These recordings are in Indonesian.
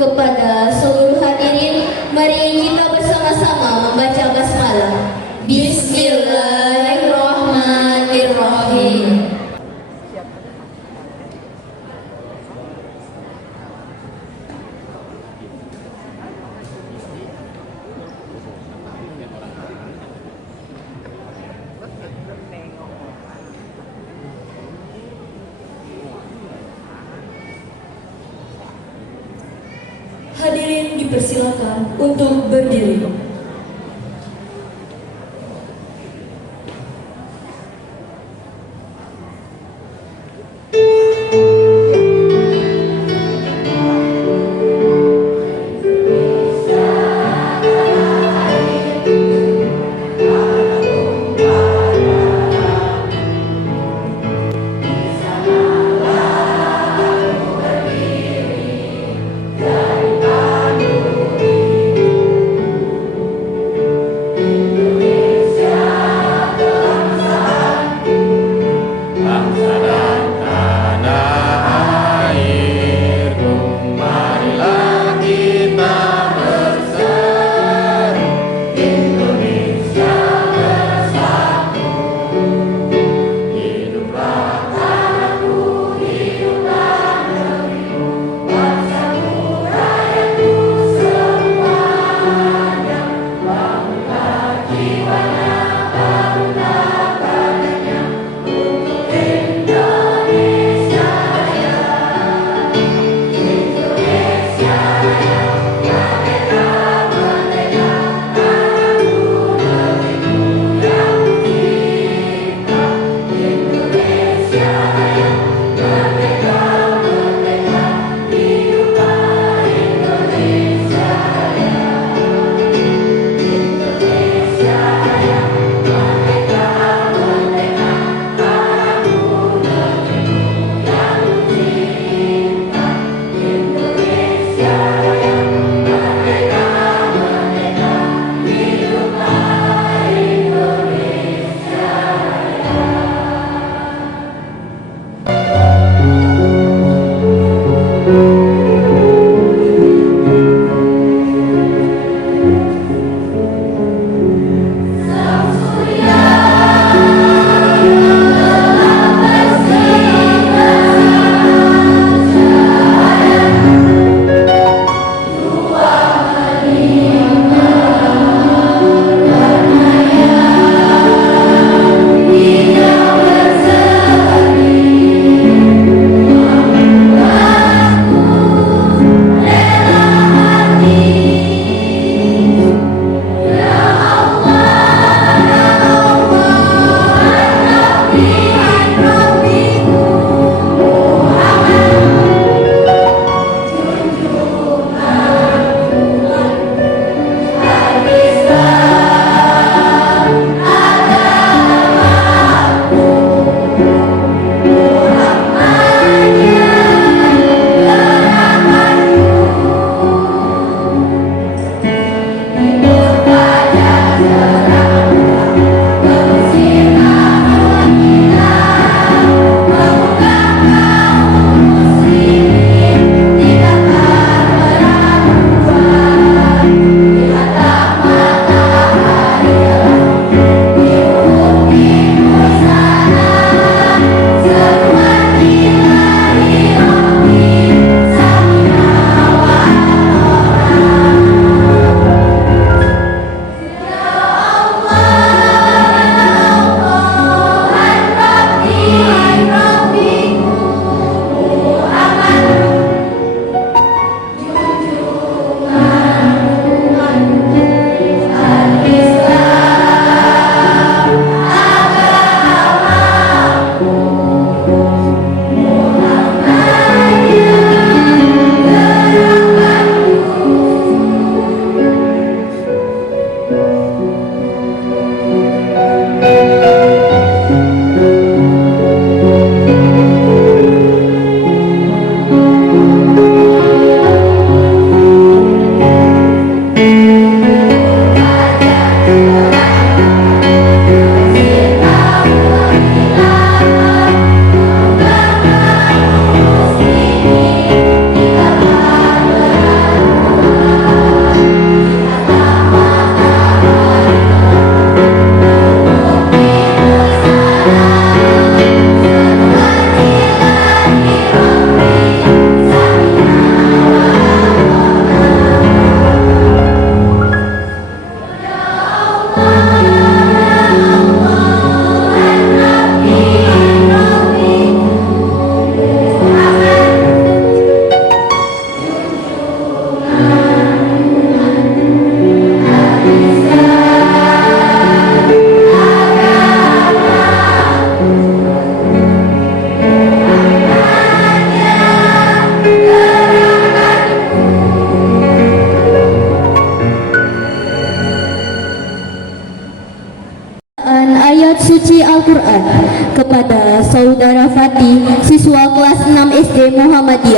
Kepada seluruh hadirin, mari kita bersama-sama membaca basmalah. Bismillahirrahmanirrahim. Hadirin dipersilakan untuk berdiri.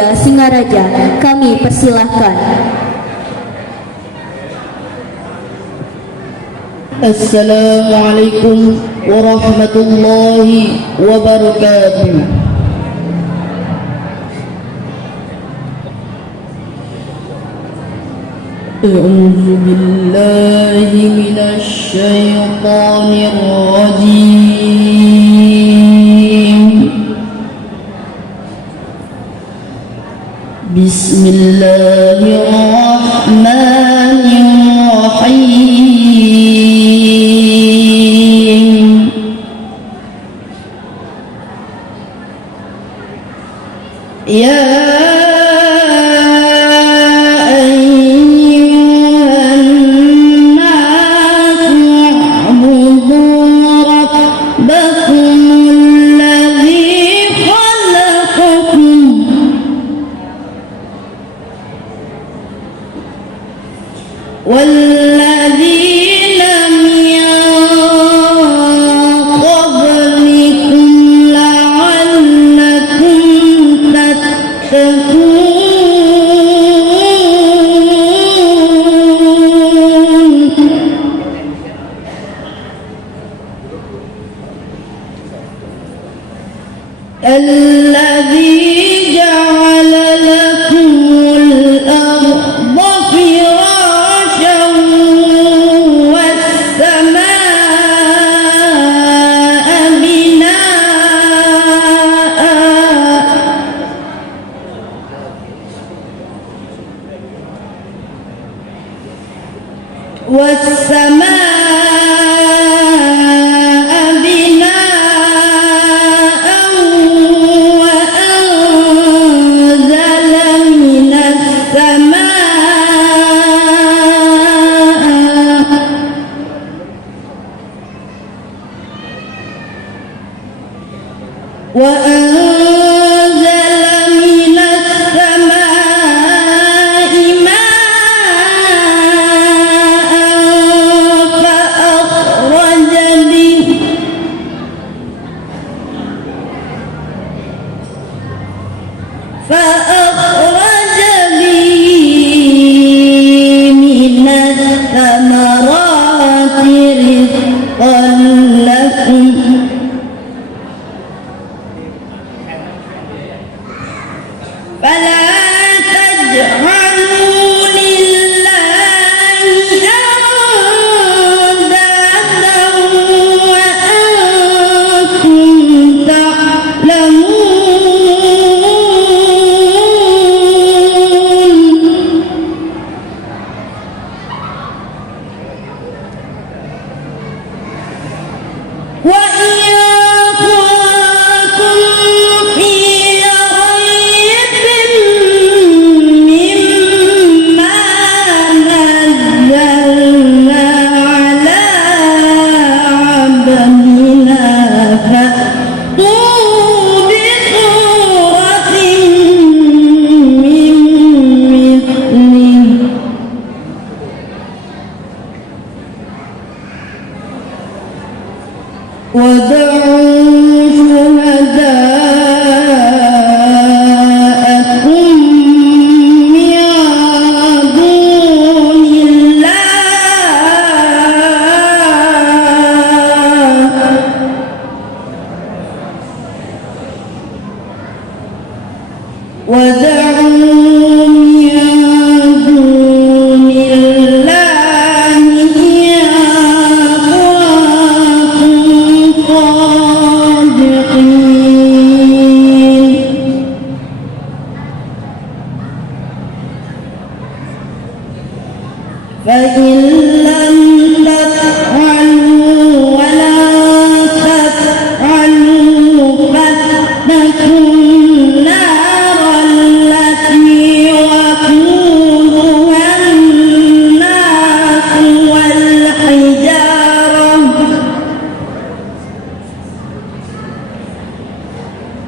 Polda Singaraja, kami persilahkan. Assalamualaikum warahmatullahi wabarakatuh. أعوذ بالله من الشيطان الرجيم. بسم الله الرحمن الرحيم. يا والذين من قبلكم لعلكم تتقون. الذي جعل لكم الأرض فراشا والسماء بناء وأنزل من السماء ماء فأخرج به من الثمرات رزقا لكم فلا تجعلوا لله أندادا وأنتم تعلمون. وإن كنتم في ريب مما نزلنا على عبدنا فأتوا بسورة من مثله ودعوا شهداءكم من دون الله فإن لم تفعلوا ولا تفعلوا فاتقوا النار التي وقودها الناس والحجارة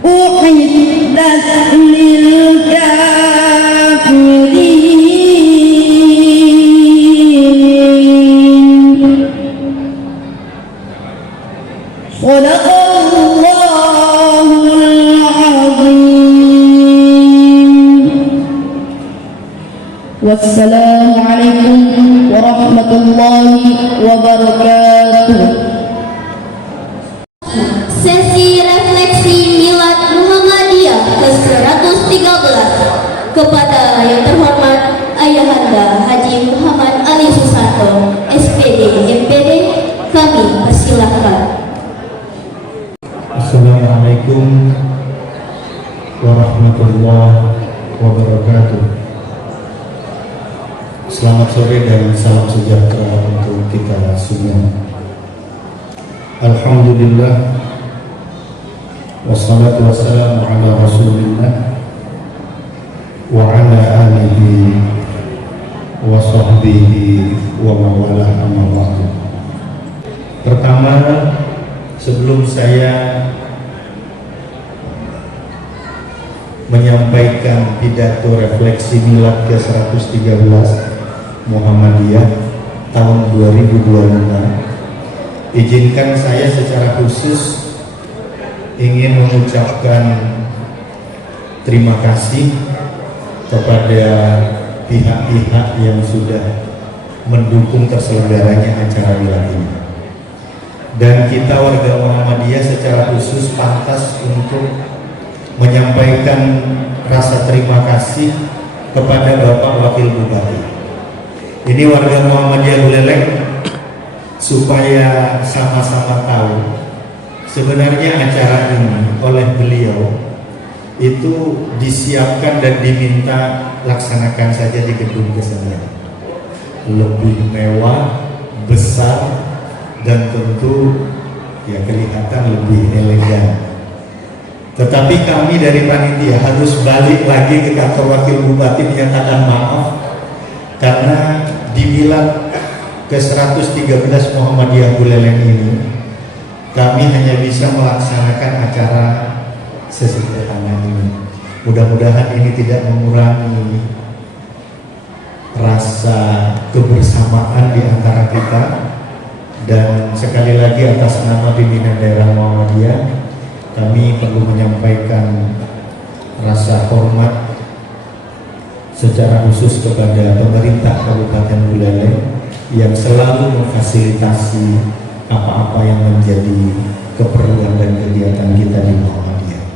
أعدت للكافرين. Wassalamualaikum warahmatullahi wabarakatuh. Sesi refleksi Milad Muhammadiyah ke-113 kepada yang terhormat Ayahanda Haji Muhammad Ali Susanto, SPD MPD, kami persilahkan. Assalamualaikum warahmatullahi wabarakatuh. Selamat sore dan salam sejahtera untuk kita semua. Alhamdulillah, wassalatu wassalamu ala rasulillah wa ala alihi wa sahbihi wa mawalah, amma ba'du. Pertama, sebelum saya menyampaikan pidato refleksi Milad ke-113 Muhammadiyah tahun 2025, izinkan saya secara khusus ingin mengucapkan terima kasih kepada pihak-pihak yang sudah mendukung terselenggaranya acara milad ini. Dan kita warga Muhammadiyah secara khusus pantas untuk menyampaikan rasa terima kasih kepada Bapak Wakil Bupati. Ini warga Muhammadiyah Buleleng, supaya sama-sama tahu sebenarnya acara ini oleh beliau itu disiapkan dan diminta laksanakan saja di gedung kesenian, lebih mewah, besar, dan tentu ya kelihatan lebih elegan. Tetapi kami dari panitia harus balik lagi ke kantor Wakil Bupati menyatakan maaf karena di Milad ke-113 Muhammadiyah Buleleng ini kami hanya bisa melaksanakan acara sesederhana ini. Mudah-mudahan ini tidak mengurangi rasa kebersamaan di antara kita. Dan sekali lagi atas nama pimpinan daerah Muhammadiyah, kami perlu menyampaikan rasa hormat secara khusus kepada pemerintah Kabupaten Buleleng yang selalu memfasilitasi apa-apa yang menjadi keperluan dan kegiatan kita di Muhammadiyah.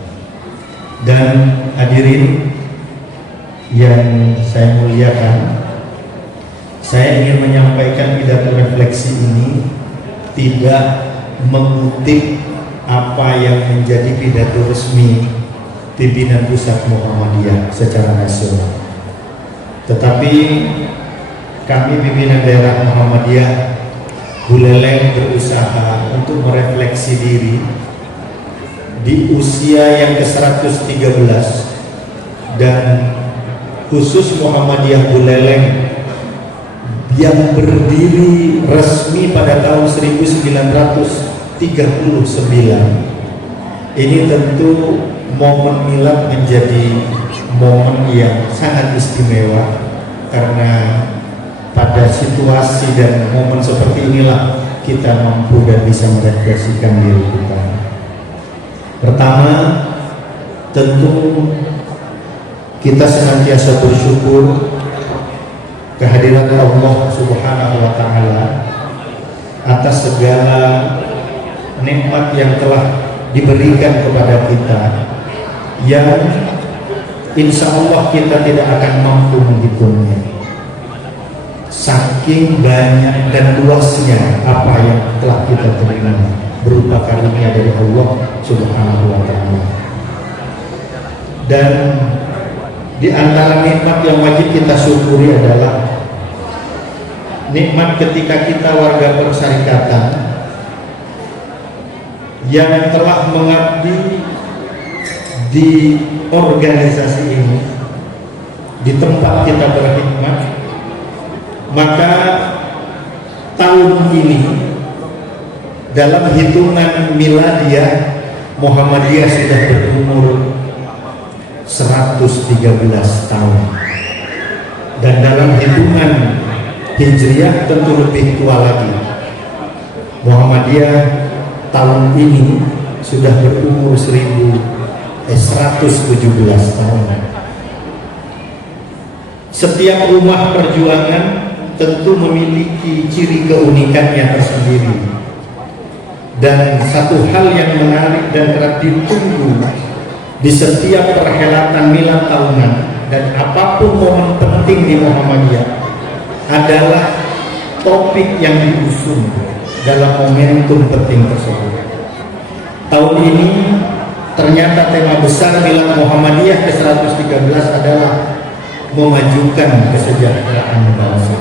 Dan hadirin yang saya muliakan, saya ingin menyampaikan pidato refleksi ini tidak mengutip apa yang menjadi pidato resmi pimpinan pusat Muhammadiyah secara nasional. Tetapi kami pimpinan daerah Muhammadiyah Buleleng berusaha untuk merefleksi diri di usia yang ke-113 dan khusus Muhammadiyah Buleleng yang berdiri resmi pada tahun 1939. Ini tentu momen milad menjadi momen yang sangat istimewa karena pada situasi dan momen seperti inilah kita mampu dan bisa merefleksikan diri kita. Pertama, tentu kita senantiasa bersyukur kehadiran Allah Subhanahu wa Ta'ala atas segala nikmat yang telah diberikan kepada kita, yang insya Allah kita tidak akan mampu menghitungnya. Saking banyak dan luasnya apa yang telah kita terima berupa karunia dari Allah Subhanahu wa Ta'ala. Dan di antara nikmat yang wajib kita syukuri adalah nikmat ketika kita warga persyarikatan yang telah mengabdi di organisasi ini, di tempat kita berkhidmat, maka tahun ini dalam hitungan miladiah Muhammadiyah sudah berumur 113 tahun, dan dalam hitungan Hijriah tentu lebih tua lagi. Muhammadiyah tahun ini sudah berumur 117 tahun. Setiap rumah perjuangan tentu memiliki ciri keunikannya tersendiri. Dan satu hal yang menarik dan kerap ditunggu di setiap perhelatan milad tahunan dan apapun momen penting di Muhammadiyah adalah topik yang diusung dalam momentum penting tersebut. Tahun ini ternyata tema besar milad Muhammadiyah ke-113 adalah memajukan kesejahteraan bangsa.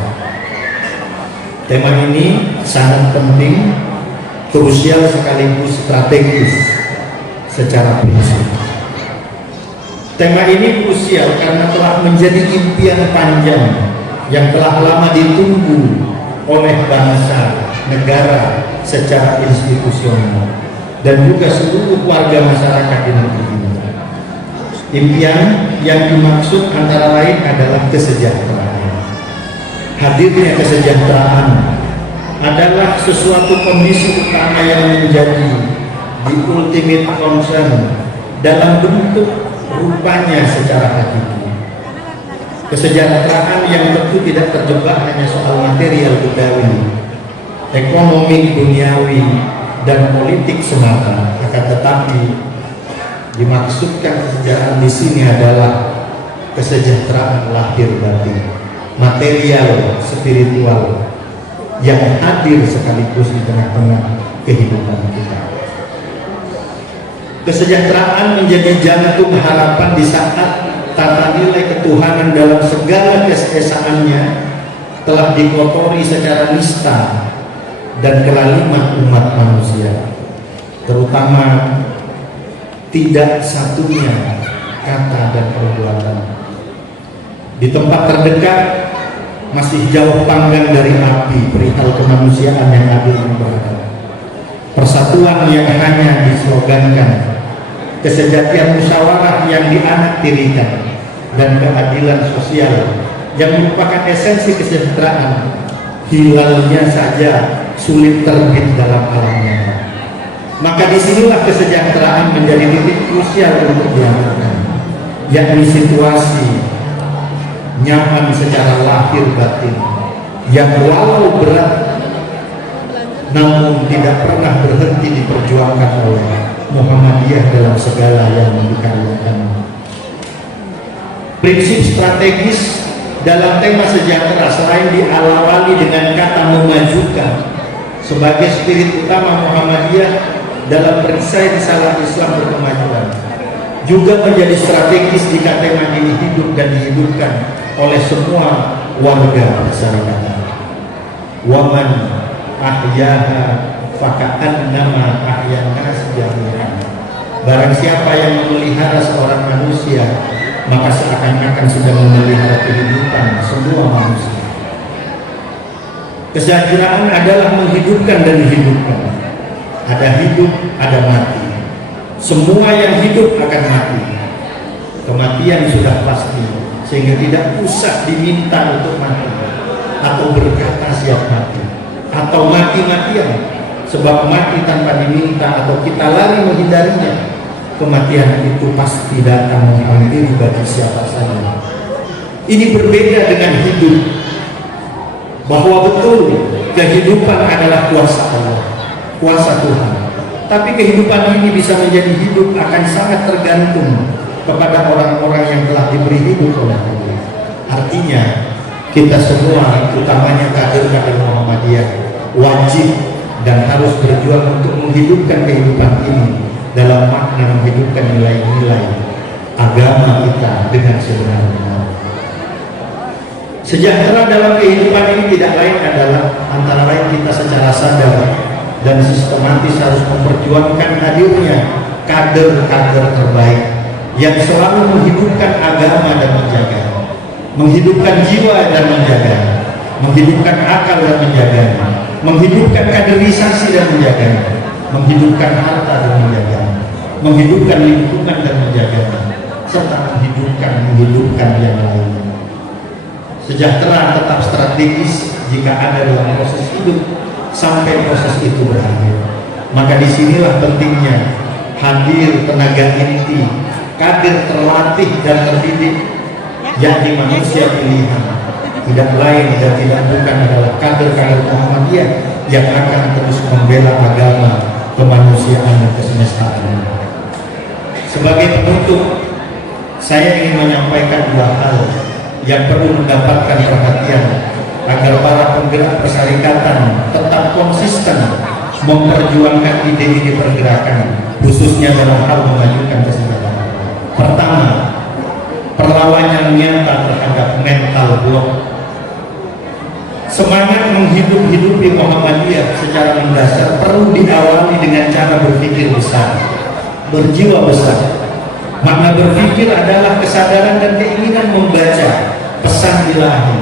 Tema ini sangat penting, krusial sekaligus strategis secara prinsip. Tema ini krusial karena telah menjadi impian panjang yang telah lama ditunggu oleh bangsa, negara secara institusional dan juga seluruh warga masyarakat di negeri ini. Impian yang dimaksud antara lain adalah kesejahteraan. Hadirnya kesejahteraan adalah sesuatu kondisi utama yang menjadi the ultimate concern dalam bentuk rupanya secara hakiki. Kesejahteraan yang tentu tidak terjebak hanya soal material budaya, ekonomi duniawi dan politik semata, akan tetapi dimaksudkan kesejahteraan di sini adalah kesejahteraan lahir batin, material, spiritual yang hadir sekaligus di tengah-tengah kehidupan kita. Kesejahteraan menjadi jantung harapan di saat tata nilai ketuhanan dalam segala kesesaannya telah dikotori secara nista dan kelaliman umat manusia, terutama tidak satunya kata dan perbuatan. Di tempat terdekat masih jauh panggang dari api perihal kemanusiaan yang adil dan beradab. Persatuan yang hanya dislogankan, kesejatian musyawarah yang dianaktirikan, dan keadilan sosial yang merupakan esensi kesejahteraan hilalnya saja sulit terbit dalam alam nyata. Maka disinilah kesejahteraan menjadi titik krusial untuk dilakukan, yakni situasi nyaman secara lahir batin yang walau berat namun tidak pernah berhenti diperjuangkan oleh Muhammadiyah dalam segala yang dikaryakan. Prinsip strategis dalam tema sejahtera selain diawali dengan kata memajukan sebagai spirit utama Muhammadiyah dalam perisai risalah Islam berkemajuan, juga menjadi strategis jika tema ini hidup dan dihidupkan oleh semua warga masyarakat. Waman ahyaha faka'annama ahyanas jami'an. Barang siapa yang memelihara seorang manusia, maka seakan-akan sudah memelihara kehidupan semua manusia. Kesejahteraan adalah menghidupkan dan dihidupkan. Ada hidup, ada mati. Semua yang hidup akan mati. Kematian sudah pasti, sehingga tidak usah diminta untuk mati atau berkata siap mati atau mati-matian, sebab mati tanpa diminta atau kita lari menghindarinya, kematian itu pasti datang menghampiri bagi siapa saja. Ini berbeda dengan hidup, bahwa betul kehidupan adalah kuasa Allah, kuasa Tuhan. Tapi kehidupan ini bisa menjadi hidup akan sangat tergantung kepada orang-orang yang telah diberi hidup oleh Allah. Artinya kita semua, utamanya kader-kader Muhammadiyah, wajib dan harus berjuang untuk menghidupkan kehidupan ini dalam makna menghidupkan nilai-nilai agama kita dengan sebenar-benar. Sejahtera dalam kehidupan ini tidak lain adalah antara lain kita secara sadar dan sistematis harus memperjuangkan hadirnya kader-kader terbaik yang selalu menghidupkan agama dan menjaga, menghidupkan jiwa dan menjaga, menghidupkan akal dan menjaga, menghidupkan kaderisasi dan menjaga, menghidupkan harta dan menjaga, menghidupkan lingkungan dan menjaga, serta menghidupkan yang lainnya. Sejahtera tetap strategis jika ada dalam proses hidup sampai proses itu berakhir. Maka disinilah pentingnya hadir tenaga inti, kader terlatih dan terdidik yakni manusia pilihan, tidak lain dan tidak bukan adalah kader-kader Muhammadiyah yang akan terus membela agama, kemanusiaan dan kesemestaan. Sebagai penutup, saya ingin menyampaikan dua hal yang perlu mendapatkan perhatian agar para penggerak persyarikatan tetap konsisten memperjuangkan ide-ide pergerakan, khususnya dalam hal memajukan kesejahteraan. Pertama, perlawanan nyata terhadap mental blok. Semangat menghidup-hidupi Muhammadiyah secara mendasar perlu diawali dengan cara berpikir besar, berjiwa besar. Makna berpikir adalah kesadaran dan keinginan membaca pesan ilahi,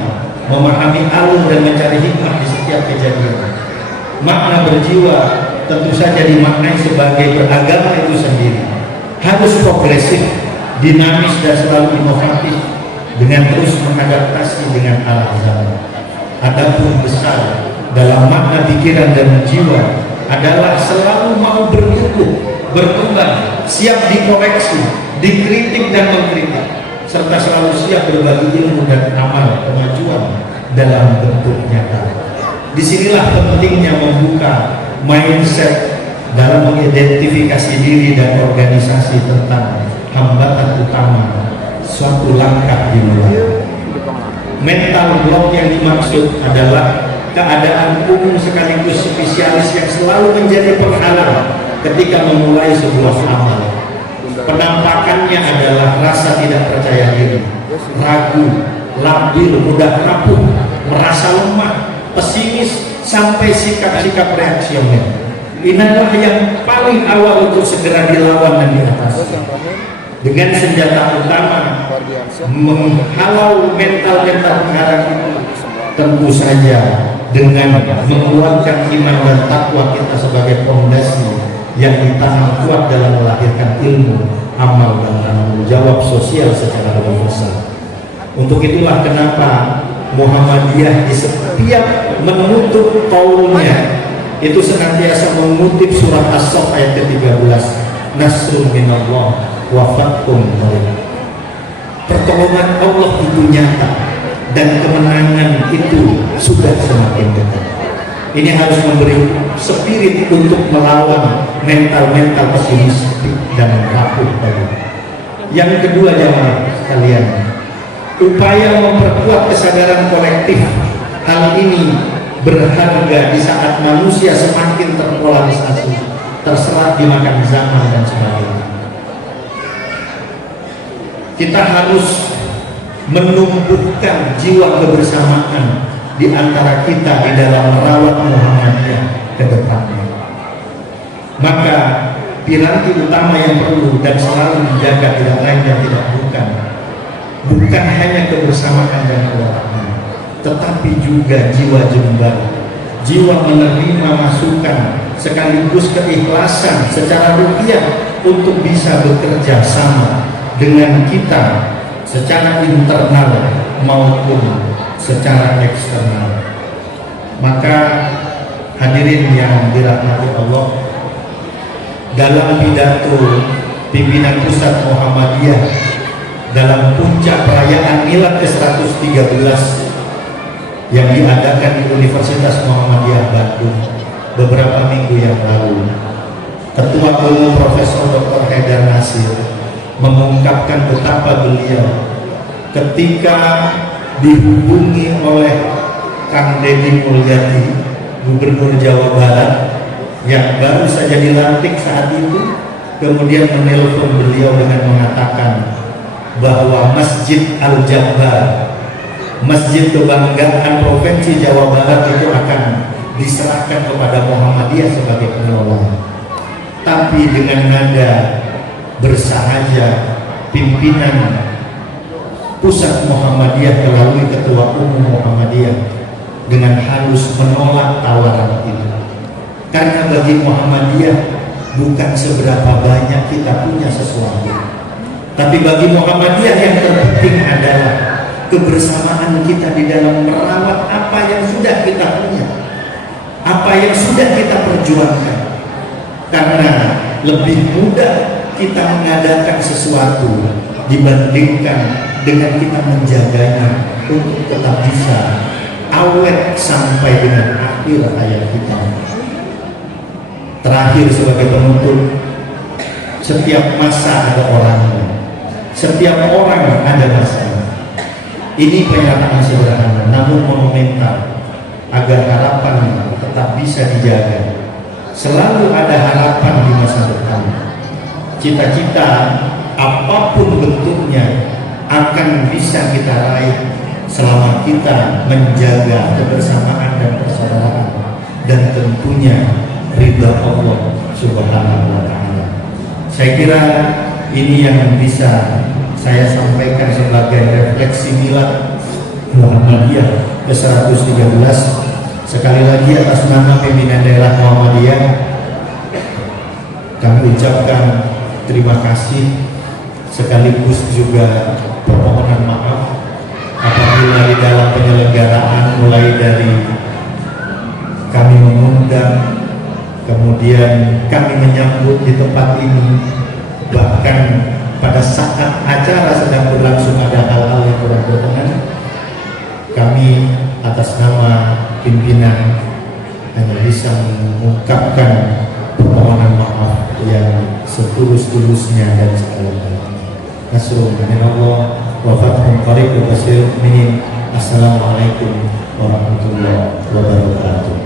memahami alur dan mencari hikmah di setiap kejadian. Makna berjiwa tentu saja dimaknai sebagai beragama itu sendiri, harus progresif, dinamis dan selalu inovatif dengan terus mengadaptasi dengan arah zaman. Adapun besar dalam makna pikiran dan jiwa adalah selalu mau bertumbuh, berkembang, siap dikoreksi, dikritik dan mengkritik, serta selalu siap berbagi ilmu dan amal kemajuan dalam bentuk nyata. Disinilah pentingnya membuka mindset dalam mengidentifikasi diri dan organisasi tentang hambatan utama suatu langkah dimulai. Mental block yang dimaksud adalah keadaan umum sekaligus spesialis yang selalu menjadi penghalang ketika memulai sebuah amal. Penampakannya adalah rasa tidak percaya diri, ragu, labil, mudah rapuh, merasa lemah, pesimis, sampai sikap-sikap reaksioner. Inilah yang paling awal untuk segera dilawan dan diatasi. Dengan senjata utama menghalau mental-mental penghalang itu, tentu saja dengan menguatkan iman dan takwa kita sebagai fondasi yang ditanam kuat dalam melahirkan ilmu, amal dan tanggung jawab sosial secara universal. Untuk itulah kenapa Muhammadiyah di setiap menutup kaulnya itu senantiasa mengutip surat As-Saff ayat ke-13, Nasrun minallah wa fathun qarib. Pertolongan Allah itu nyata dan kemenangan itu sudah semakin dekat. Ini harus memberi spirit untuk melawan mental-mental pesimis dan rapuh tadi. Yang kedua jamaah sekalian, upaya memperkuat kesadaran kolektif. Hal ini berharga di saat manusia semakin terpolarisasi, terserap dimakan zaman dan sebagainya. Kita harus menumbuhkan jiwa kebersamaan di antara kita di dalam merawat Muhammadiyah ke depannya. Maka piranti utama yang perlu dan selalu dijaga tidak lain dan tidak bukan hanya kebersamaan dan keluarga, tetapi juga jiwa jembar, jiwa menerima masukan sekaligus keikhlasan secara rupiah untuk bisa bekerja sama dengan kita secara internal maupun secara eksternal. Maka hadirin yang dirahmati Allah, dalam pidato pimpinan pusat Muhammadiyah dalam puncak perayaan Milad ke-113 yang diadakan di Universitas Muhammadiyah Bandung beberapa minggu yang lalu, Ketua Umum Profesor Dr. Haidar Nasir mengungkapkan betapa beliau ketika dihubungi oleh Kang Deddy Mulyadi, Gubernur Jawa Barat yang baru saja dilantik saat itu, kemudian menelpon beliau dengan mengatakan bahwa Masjid Al-Jabbar, masjid kebanggaan Provinsi Jawa Barat itu akan diserahkan kepada Muhammadiyah sebagai pengelola. Tapi dengan nada bersahaja, pimpinan pusat Muhammadiyah melalui Ketua Umum Muhammadiyah dengan halus menolak tawaran itu. Karena bagi Muhammadiyah bukan seberapa banyak kita punya sesuatu, tapi bagi Muhammadiyah yang terpenting adalah kebersamaan kita di dalam merawat apa yang sudah kita punya, apa yang sudah kita perjuangkan. Karena lebih mudah kita mengadakan sesuatu dibandingkan dengan kita menjaganya untuk tetap bisa awet sampai dengan akhir hayat kita. Terakhir sebagai penutup, setiap masa ada orangnya, setiap orang ada masanya. Ini pernyataan sederhana namun monumental agar harapan tetap bisa dijaga. Selalu ada harapan di masa depan. Cita-cita apapun bentuknya akan bisa kita raih selama kita menjaga kebersamaan dan persaudaraan dan tentunya ridha Allah Subhanahu wa taala. Saya kira ini yang bisa saya sampaikan sebagai refleksi milad Muhammadiyah ke-113. Sekali lagi atas nama pimpinan daerah Muhammadiyah kami ucapkan terima kasih, sekaligus juga permohonan maaf apabila di dalam penyelenggaraan mulai dari kami mengundang, kemudian kami menyambut di tempat ini, bahkan pada saat acara sedang berlangsung ada hal-hal yang kurang berkenan, kami atas nama pimpinan hanya bisa mengungkapkan permohonan maaf yang setulus-tulusnya dan sedalam-dalamnya. Nasrul minallah wa fathun qarib wa basyiril mu'minin. Assalamualaikum warahmatullahi wabarakatuh.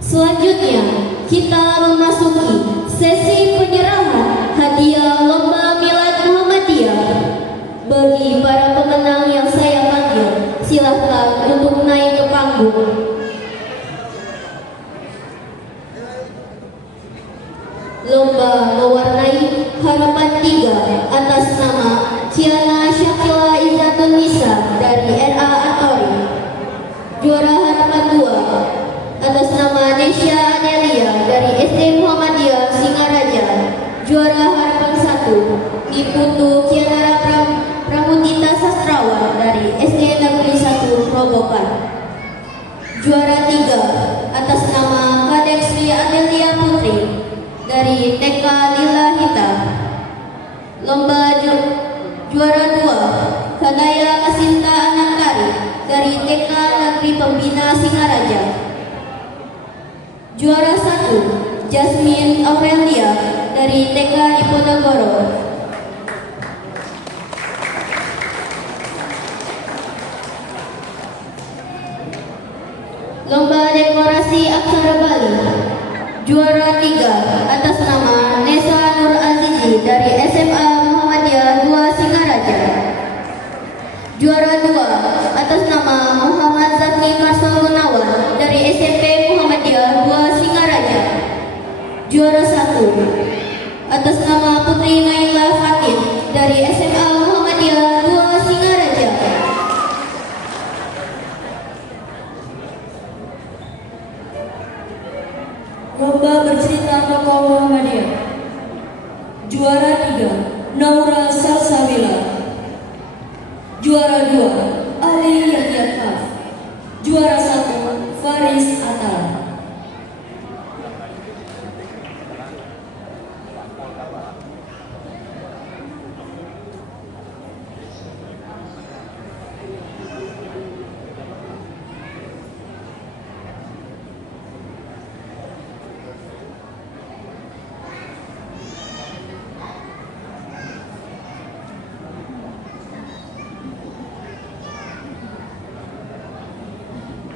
Selanjutnya, kita memasuki sesi penyerahan hadiah Lomba Milad Muhammadiyah. Bagi para pemenang yang saya panggil, silahkan untuk naik ke panggung. Lomba mewarnai harapan 3 atas nama Ciana Syakila Izzatul Nisa dari RA Atori. Juara harapan 2 atas nama Nesya Anelia dari SD Muhammadiyah Singaraja. Juara harapan 1 Iputu Kianara Pramudita Sastrawan dari SD Negeri 1 Robokan. Juara 3 atas nama Kadek Sri Adelia Putri dari TK Lilahita. Lomba juara 2 Kadaya Kasinta Anantari dari TK Negeri Pembina Singaraja. Juara 1 Jasmine Aurelia dari TK Diponegoro. Lomba dekorasi aksara Bali. Juara 3 atas nama Nesa Nur Azizi dari SMA Muhammadiyah 2 Singaraja. Juara 2 atas nama Muhammad Zaki Karsal Gunawan dari SMP Muhammadiyah 2 Singaraja. Juara 1 atas nama Putri Naila Fatin dari SMA Muhammadiyah 2 Singaraja. Lomba bercerita tokoh Muhammadiyah. Juara 3 Naura Salsabila. Juara 2 Ali Yahya Kaf. Juara 1 Faris Atal.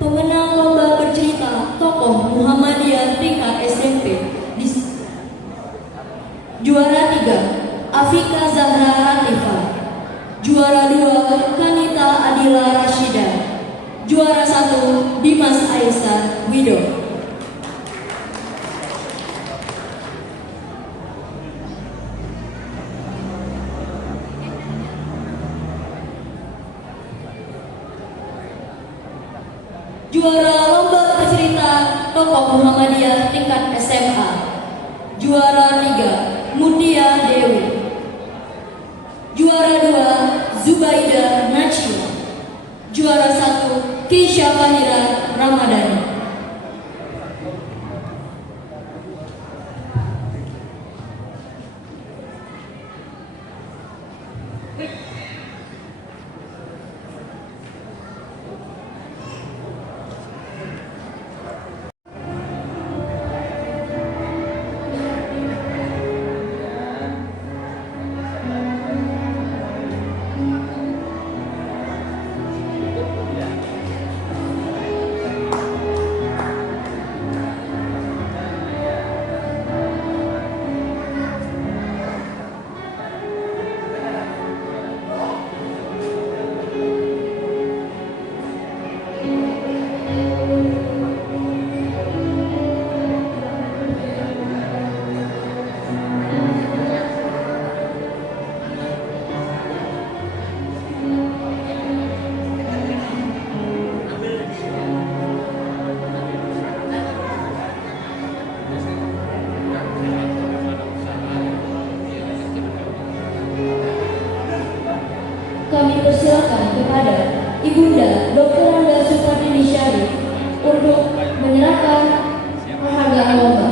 Pemenang lomba bercerita tokoh Muhammadiyah tingkat SMP. Juara 3 Afika Zahra Latifa. Juara 2 Kanita Adila Rashida. Juara 1 Dimas Aisyah Wido. Juara lomba bercerita tokoh Muhammadiyah tingkat SMA. Juara 3 Mutia Dewi. Juara 2 Zubaida Najwa. Juara 1 Kisha Fahira Ramadhani. dipersilakan kepada Ibunda Dr. Anda Supardini Syarif untuk menyerahkan penghargaan lomba.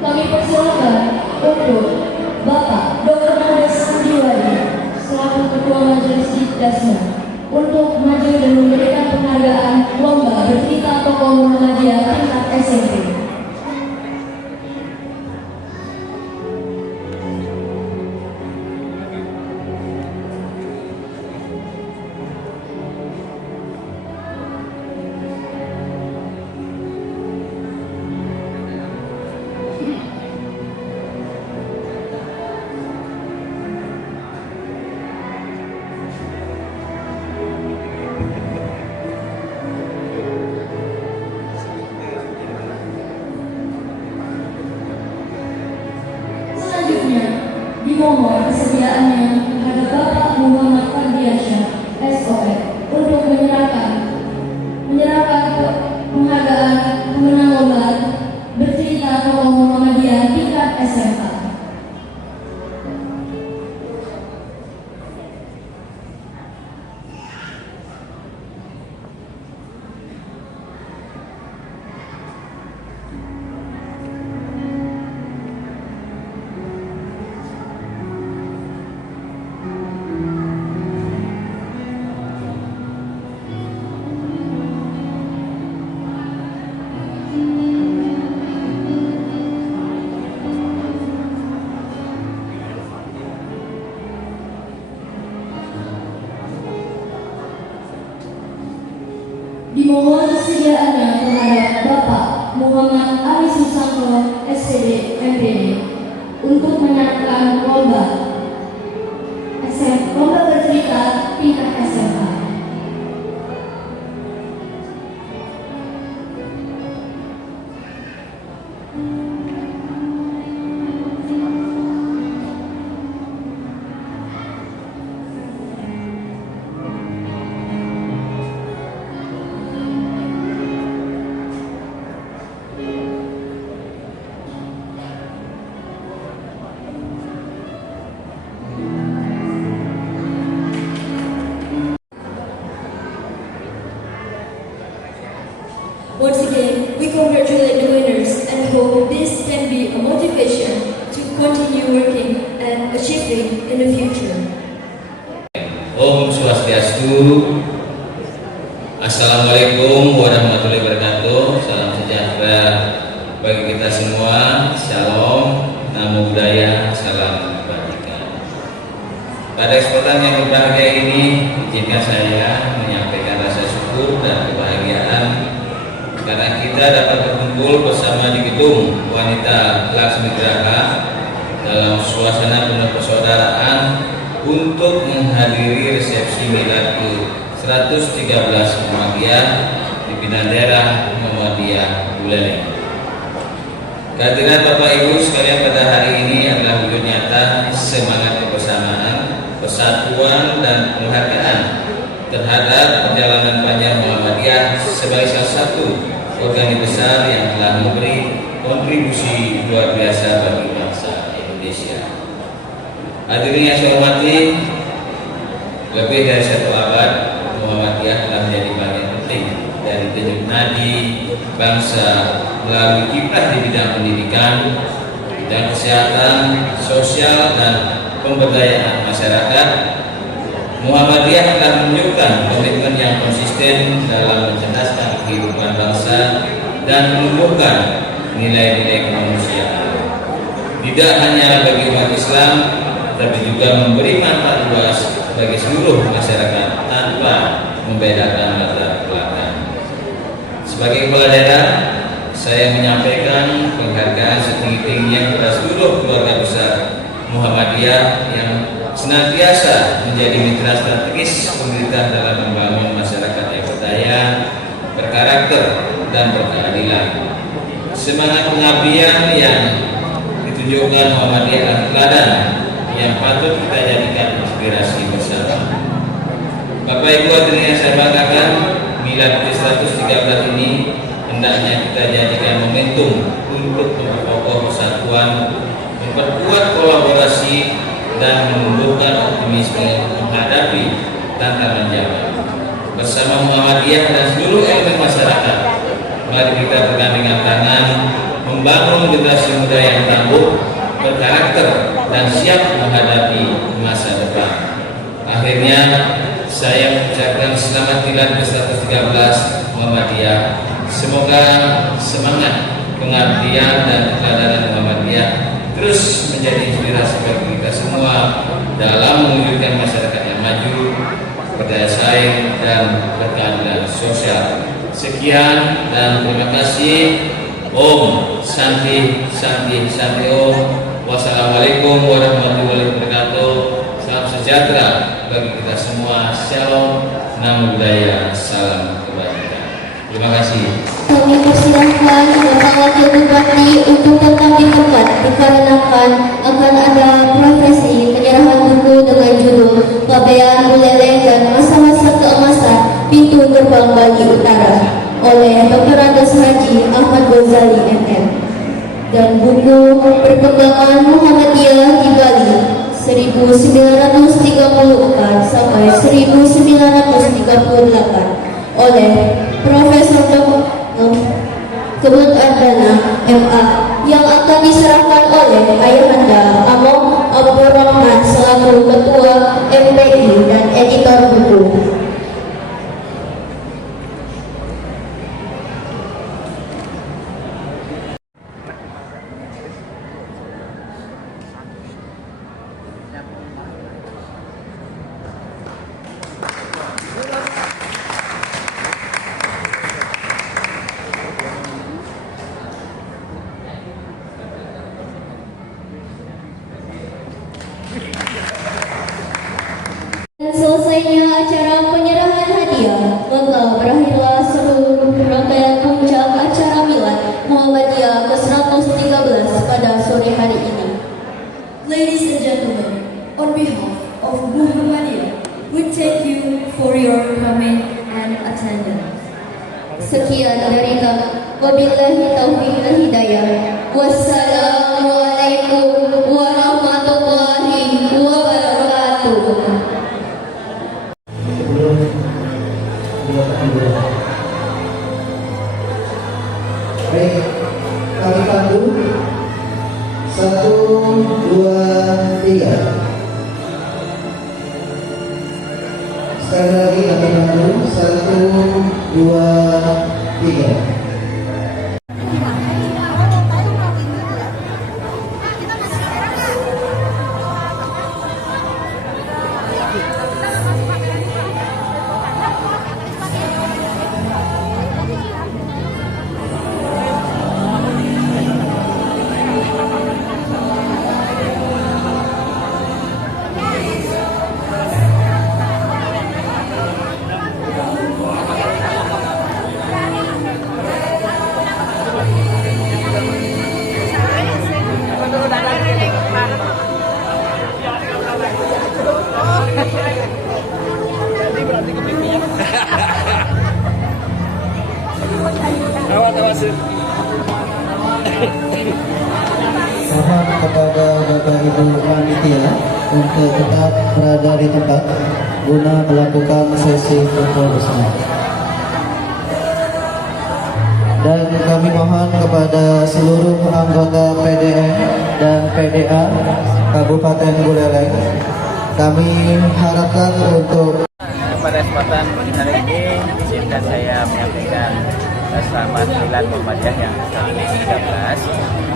Kami persilakan untuk Bapak Dr. Andes Sandiwadi selaku Ketua Majelis Dikdasna untuk maju dan memberikan penghargaan lomba bercerita tokoh Muhammadiyah tingkat SMP. Selanjutnya, dimohon kesediaannya kepada Bapak Muhammad Fardiansyah, SOE, untuk menyerahkan penghargaan pemenang lomba bercerita tokoh Muhammadiyah tingkat SMA. Dimohon kesediaannya terhadap Bapak Muhammad Ali Susanto, SPD, MPD, untuk menyerahkan lomba bercerita tingkat SMA. Once again, we congratulate the winners and hope this can be a motivation to continue working and achieving in the future. Om Swastiastu. Assalamualaikum warahmatullahi wabarakatuh. Salam sejahtera bagi kita semua. Shalom, namo buddhaya, salam kebajikan. Pada kesempatan yang berbahagia ini, izinkan saya menyampaikan rasa syukur dan kebahagiaan karena kita dapat berkumpul bersama di gedung Wanita Laksmi Graha dalam suasana penuh persaudaraan untuk menghadiri resepsi milad ke-113 Muhammadiyah di Pimpinan Daerah Muhammadiyah Buleleng. Kehadiran Bapak Ibu sekalian pada hari ini adalah wujud nyata semangat kebersamaan, persatuan dan penghargaan terhadap perjalanan panjang Muhammadiyah sebagai salah satu organisasi besar yang telah memberi kontribusi luar biasa bagi bangsa Indonesia. Hadirin yang saya hormati, lebih dari 1 abad Muhammadiyah telah menjadi bagian penting dari denyut nadi bangsa melalui kiprah di bidang pendidikan, bidang kesehatan, sosial dan pemberdayaan masyarakat. Muhammadiyah telah menunjukkan komitmen yang konsisten dalam mencerdaskan kehidupan bangsa dan menumbuhkan nilai-nilai kemanusiaan. Tidak hanya bagi umat Islam, tapi juga memberi manfaat luas bagi seluruh masyarakat tanpa tanpa membedakan latar belakang. Sebagai kepala daerah, saya menyampaikan penghargaan setinggi-tingginya kepada seluruh keluarga besar Muhammadiyah yang senantiasa menjadi mitra strategis pemerintah dalam membangun masyarakat yang berdaya, berkarakter, dan berkeadilan. Semangat pengabdian yang ditunjukkan Muhammadiyah teladan yang patut kita jadikan inspirasi bersama. Bapak Ibu hadirin yang saya banggakan, Milad ke-113 ini hendaknya kita jadikan momentum untuk memperkokoh persatuan, memperkuat kolaborasi, dan menumbuhkan optimisme menghadapi tantangan zaman. Bersama Muhammadiyah dan seluruh elemen masyarakat, mari kita bergandengan tangan membangun generasi muda yang tangguh, berkarakter, dan siap menghadapi masa depan. Akhirnya, saya mengucapkan selamat Milad ke-113 Muhammadiyah. Semoga semangat pengabdian dan keteladanan Muhammadiyah terus menjadi inspirasi bagi kita semua dalam mewujudkan masyarakat yang maju, berdaya saing, dan berkeadilan sosial. Sekian dan terima kasih. Om Santi Santi Santi Om. Wassalamualaikum warahmatullahi wabarakatuh. Salam sejahtera bagi kita semua. Shalom, namo buddhaya, salam kebajikan. Terima kasih. Kami persilahkan Bapak Wakil Bupati untuk tetap di tempat dikarenakan akan ada prosesi penyerahan buku dengan judul Pabean Buleleng dan Masa-Masa Keemasan Pintu Gerbang Bali Utara oleh Dr. Andes Haji Ahmad Ghazali MM, dan buku Perkembangan Muhammadiyah di Bali 1934 sampai 1938 oleh Profesor Dr. Kebut Ardana MA, yang akan diserahkan oleh Ayahanda Among Abdurrahman selaku Ketua MPI dan Editor buku. Dan selesainya acara penyerahan hadiah, maka berakhirlah seluruh rangkaian puncak acara Milad Muhammadiyah ke-113 pada sore hari ini. Ladies and gentlemen, on behalf of Muhammadiyah, we thank you for your coming and attendance. Sekian dari kami. Wabillahi taufiq wal hidayah. Wassalamualaikum warahmatullahi wabarakatuh. Baik, kami pandu 1, 2, 3. Sekali lagi kami pandu 1, 2, 3. Mohon kepada Bapak Ibu panitia untuk tetap berada di tempat guna melakukan sesi foto bersama. Dan kami mohon kepada seluruh anggota PDN dan PDA Kabupaten Buleleng, kami harapkan untuk pada kesempatan hari ini izinkan saya menyampaikan selamat Milad Muhammadiyah yang ke-113,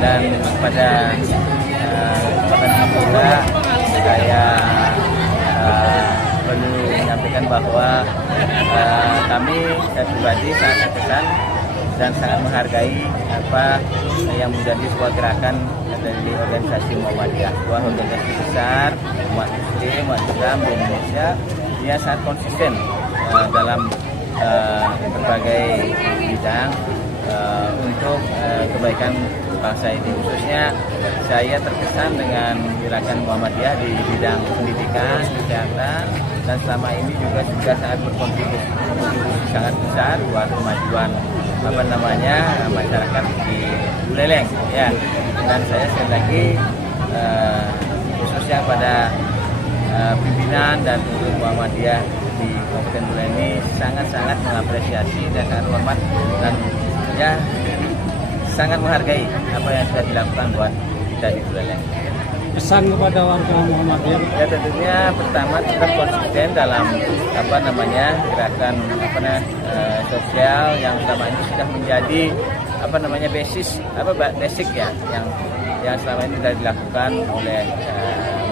dan pada kesempatan ini juga saya perlu menyampaikan bahwa kami saya pribadi sangat terkesan dan sangat menghargai apa yang menjadi sebuah gerakan dari organisasi Muhammadiyah, sebuah organisasi besar umat Muslim, umat Islam di Indonesia. Dia sangat konsisten dalam berbagai bidang untuk kebaikan bangsa ini. Khususnya saya terkesan dengan gerakan Muhammadiyah di bidang pendidikan, kesehatan, dan selama ini juga sudah sangat berkontribusi sangat besar buat kemajuan masyarakat di Buleleng ya. Dan saya sekali lagi khususnya pada pimpinan dan pengurus Muhammadiyah di Kabupaten Buleleng ini sangat-sangat mengapresiasi dan sangat hormat dan ya sangat menghargai apa yang sudah dilakukan buat kita di Buleleng. Pesan kepada warga Muhammadiyah? Ya tentunya pertama tetap konsisten dalam gerakan sosial yang selama ini sudah menjadi basic ya yang selama ini sudah dilakukan oleh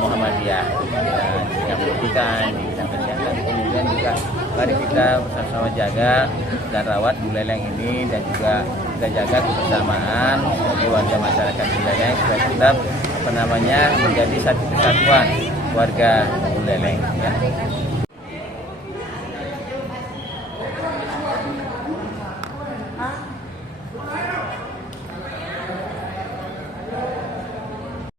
Muhammadiyah di bidang pendidikan, di bidang kesehatan. Kemudian juga mari kita bersama-sama jaga dan rawat Buleleng ini dan juga kita jaga kebersamaan bagi warga masyarakat Buleleng supaya tetap menjadi satu kesatuan warga Buleleng ya.